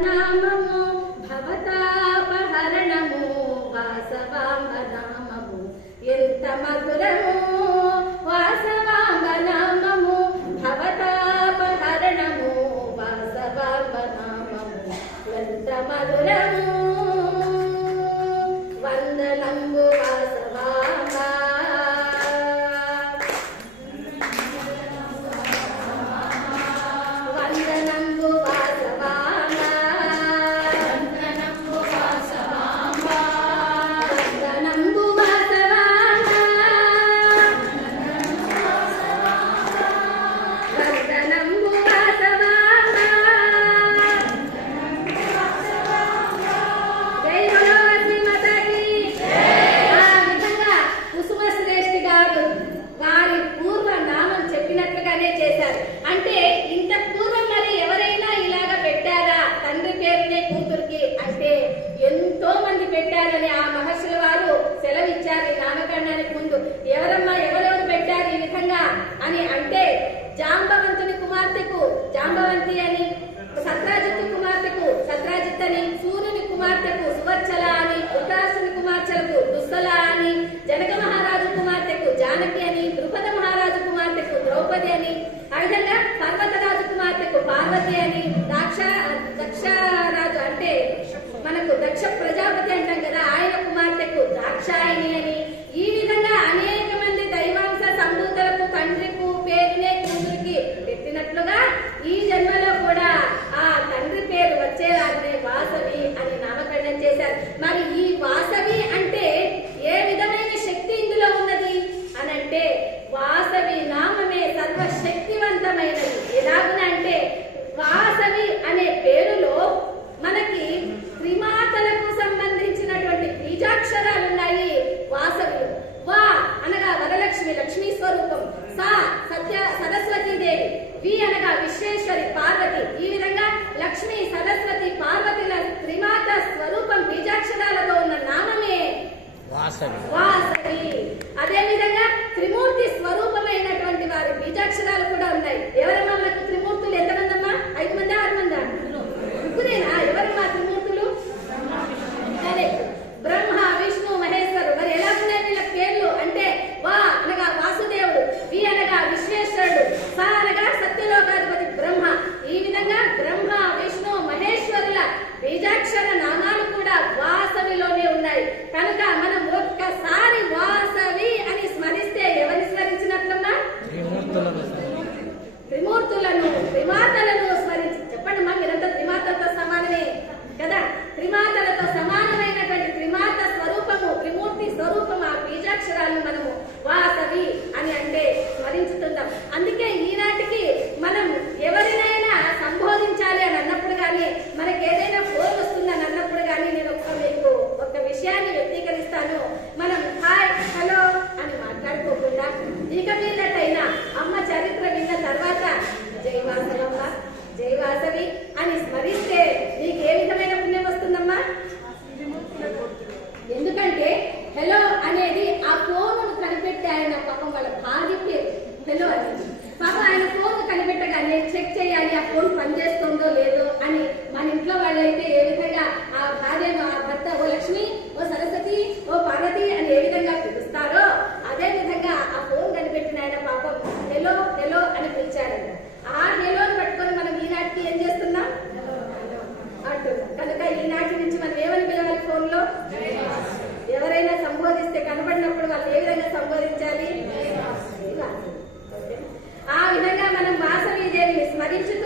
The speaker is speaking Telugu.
నామము భవతాపహరణము వాసవాంగ నామము ఎంత మధురము వాసవాంగ నామము భవతాపహరణము వాసవాంగ నామము ఎంత మధురము ప్రజాపతి అని దాక్ష దక్షరాజు అంటే మనకు దక్ష ప్రజాపతి అంటాం కదా ఆయన కుమార్తెకు దాక్షాయిని అని. ఈ విధంగా అనేక మంది దైవాంశ సంభూతులకు తండ్రికు పేరునే కూతురికి పెట్టినట్లుగా ఈ జన్మలో కూడా ఆ తండ్రి పేరు వచ్చేలాగానే వాసవి అని నామకరణం చేశారు. మరి ఈ వాసవి అంటే ఏ విధమైన శక్తి ఇందులో ఉన్నది? అని అంటే వాసవి నామమే సర్వశక్తివంతమైనది ఎలాగున అంటే వాసవి అనే పేరులో మనకి త్రిమాతలకు సంబంధించినటువంటి బీజాక్షరాలు ఉన్నాయి వాసవిలో వా అనగా వరలక్ష్మి లక్ష్మీ స్వరూపం సా సత్య సరస్వతీ దేవి వి అనగా పార్వతి. ఈ విధంగా లక్ష్మి సరస్వతి పార్వతిల త్రిమాత స్వరూపం బీజాక్షరాలతో ఉన్న నామమే వాసవి. వాసవి. అదే విధంగా త్రిమూర్తి స్వరూపమైనటువంటి వారి బీజాక్షరాలు కూడా ఉన్నాయి. స్మరించుతుంటాం అందుకే ఈనాటికి మనం ఎవరినైనా సంబోధించాలి అని అన్నప్పుడు కానీ మనకి ఏదైనా ఫోన్ వస్తుందని అన్నప్పుడు కానీ నేను ఒక మీకు ఒక విషయాన్ని వ్యక్తీకరిస్తాను. మనం హాయ్ హలో అని మాట్లాడుకోకుండా ఇక మీదటైనా అమ్మ చరిత్ర విన్న తర్వాత జైవాసవమ్మ జైవాసవి అని స్మరిస్తే నీకు ఏ విధమైన పుణ్యం వస్తుందమ్మా? ఎందుకంటే హలో అనేది ఆ ఫోన్ కనిపెట్టి ఆయన పాపం వాళ్ళ భార్య తెలియదు. హలో పాపం ఆయన ఫోన్ కనిపెట్టగానే చెక్ చేయాలి ఆ ఫోన్ పనిచేస్తుందో లేదో అని మన ఇంట్లో వాళ్ళైతే ఏ విధంగా ఆ భార్యను ఆ భర్త ఓ లక్ష్మి ఓ సరస్వతి ఓ పార్వతి అని ఏ విధంగా పిలుస్తారో అదే విధంగా ఆ ఫోన్ కనిపెట్టిన ఆయన పాపం హెలో హెలో అని పిలిచాడంట ఆ హెలోని పట్టుకొని మనం ఈనాటికి ఏం చేస్తున్నాం? అంటున్నాం. కనుక ఈనాటి నుంచి మనం ఏమని పిలవాలి ఫోన్లో ఎవరైనా సంబోధిస్తే కనబడినప్పుడు వాళ్ళు ఏ విధంగా సంబోధించాలి? will